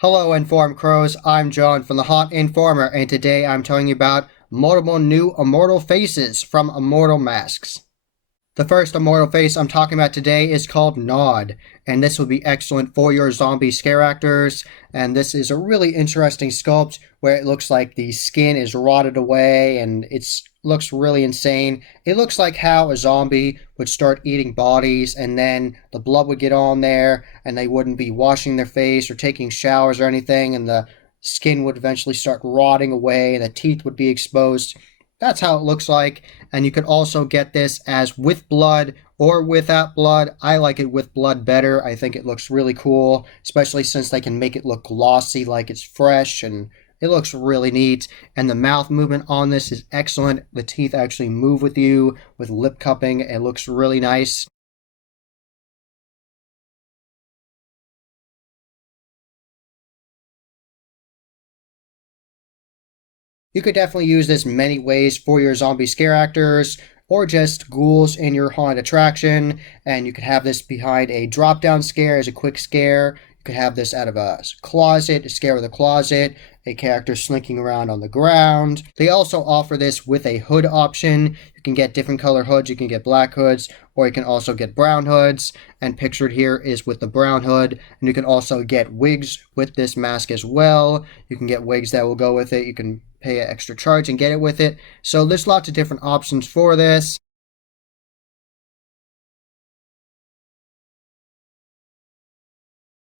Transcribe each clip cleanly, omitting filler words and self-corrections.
Hello, Informed Crows. I'm John from the Hot Informer, and today I'm telling you about multiple new Immortal Faces from Immortal Masks. The first immortal face I'm talking about today is called Nod, and this will be excellent for your zombie scare actors. And this is a really interesting sculpt where it looks like the skin is rotted away and it looks really insane. It looks like how a zombie would start eating bodies and then the blood would get on there and they wouldn't be washing their face or taking showers or anything, and the skin would eventually start rotting away and the teeth would be exposed. That's how it looks like. And you could also get this as with blood or without blood. I like it with blood better. I think it looks really cool, especially since they can make it look glossy like it's fresh, and it looks really neat. And the mouth movement on this is excellent. The teeth actually move with you with lip cupping. It looks really nice. You could definitely use this many ways for your zombie scare actors or just ghouls in your haunted attraction. And you could have this behind a drop down scare as a quick scare. You could have this out of a closet, a scare with a closet, a character slinking around on the ground. They also offer this with a hood option. You can get different color hoods. You can get black hoods, or you can also get brown hoods. And pictured here is with the brown hood. And you can also get wigs with this mask as well. You can get wigs that will go with it. You can pay an extra charge and get it with it. So there's lots of different options for this.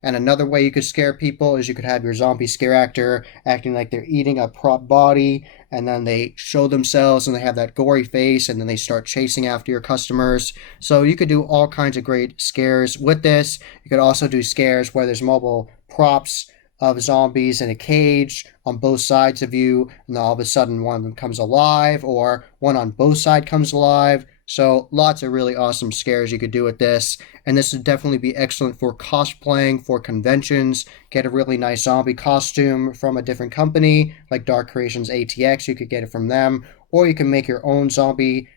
And another way you could scare people is you could have your zombie scare actor acting like they're eating a prop body, and then they show themselves and they have that gory face, and then they start chasing after your customers. So you could do all kinds of great scares with this. You could also do scares where there's multiple props of zombies in a cage on both sides of you, and then all of a sudden one of them comes alive, or one on both sides comes alive. So lots of really awesome scares you could do with this, and this would definitely be excellent for cosplaying, for conventions. Get a really nice zombie costume from a different company, like Dark Creations ATX, you could get it from them, or you can make your own zombie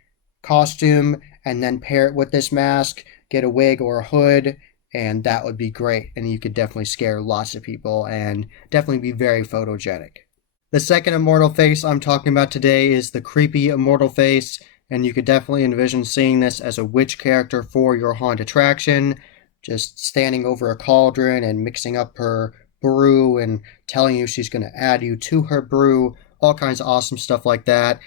costume and then pair it with this mask, get a wig or a hood, and that would be great. And you could definitely scare lots of people and definitely be very photogenic. The second immortal face I'm talking about today is the creepy immortal face, and you could definitely envision seeing this as a witch character for your haunt attraction, just standing over a cauldron and mixing up her brew and telling you she's going to add you to her brew, all kinds of awesome stuff like that.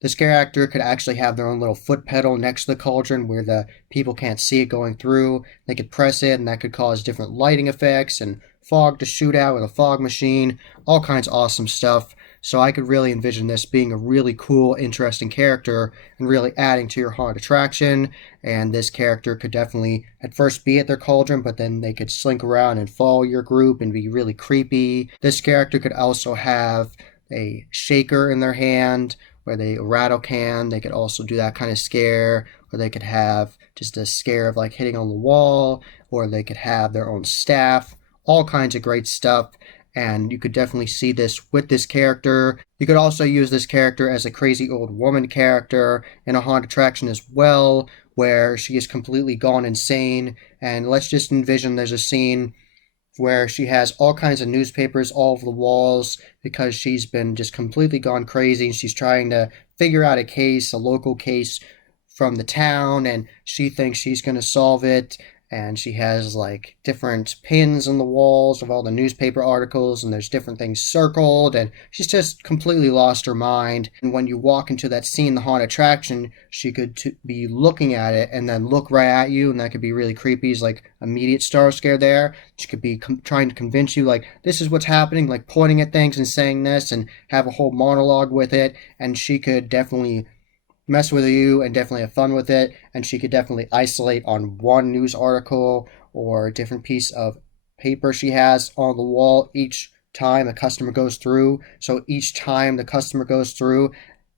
The scare actor could actually have their own little foot pedal next to the cauldron where the people can't see it going through. They could press it, and that could cause different lighting effects and fog to shoot out with a fog machine, all kinds of awesome stuff. So I could really envision this being a really cool, interesting character and really adding to your haunt attraction. And this character could definitely at first be at their cauldron, but then they could slink around and follow your group and be really creepy. This character could also have a shaker in their hand where they rattle can. They could also do that kind of scare, or they could have just a scare of like hitting on the wall, or they could have their own staff, all kinds of great stuff. And you could definitely see this with this character. You could also use this character as a crazy old woman character in a haunted attraction as well, where she is completely gone insane. And let's just envision there's a scene where she has all kinds of newspapers all over the walls because she's been just completely gone crazy, and she's trying to figure out a case, a local case from the town, and she thinks she's going to solve it. And she has like different pins on the walls of all the newspaper articles, and there's different things circled, and she's just completely lost her mind. And when you walk into that scene, the haunted attraction, she could be looking at it and then look right at you, and that could be really creepy. It's like immediate star scare there. She could be trying to convince you like this is what's happening, like pointing at things and saying this, and have a whole monologue with it. And she could definitely mess with you and definitely have fun with it. And she could definitely isolate on one news article or a different piece of paper she has on the wall each time a customer goes through. So each time the customer goes through,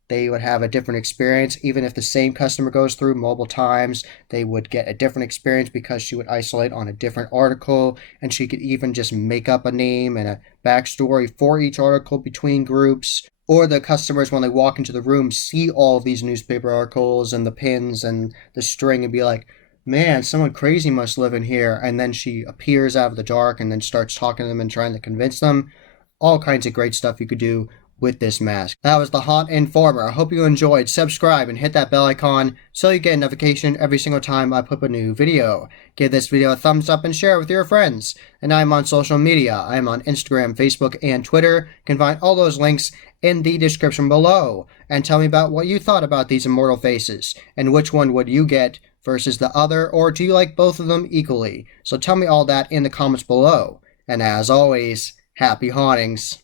they would have a different experience. Even if the same customer goes through multiple times, they would get a different experience because she would isolate on a different article. And she could even just make up a name and a backstory for each article between groups. Or the customers, when they walk into the room, see all of these newspaper articles and the pins and the string and be like, man, someone crazy must live in here. And then she appears out of the dark and then starts talking to them and trying to convince them. All kinds of great stuff you could do with this mask. That was the Haunt Informer. I hope you enjoyed. Subscribe and hit that bell icon so you get a notification every single time I put up a new video. Give this video a thumbs up and share it with your friends. And I'm on social media. I'm on Instagram, Facebook, and Twitter. You can find all those links in the description below. And tell me about what you thought about these Immortal Faces. And which one would you get versus the other, or do you like both of them equally? So tell me all that in the comments below. And as always, happy hauntings.